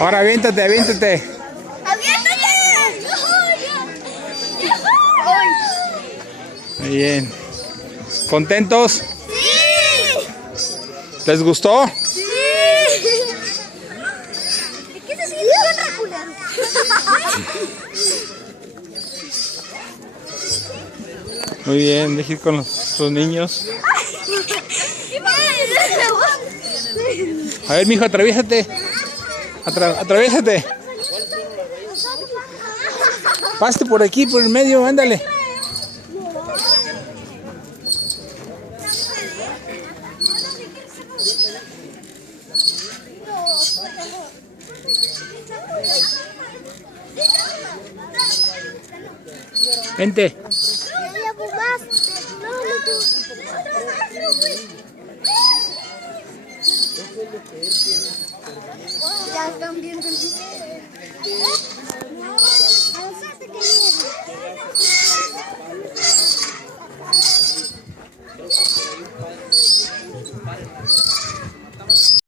Ahora aviéntate, aviéntate. ¡Aviéntate! Muy bien. ¿Contentos? ¡Sí! ¿Les gustó? ¡Sí! ¿Qué se siente bien regular? Muy bien, deja ir con los niños. A ver, mijo, atraviésate. Atraviésate. Pásate por aquí, por el medio, ándale. Vente. Ya están viendo el video.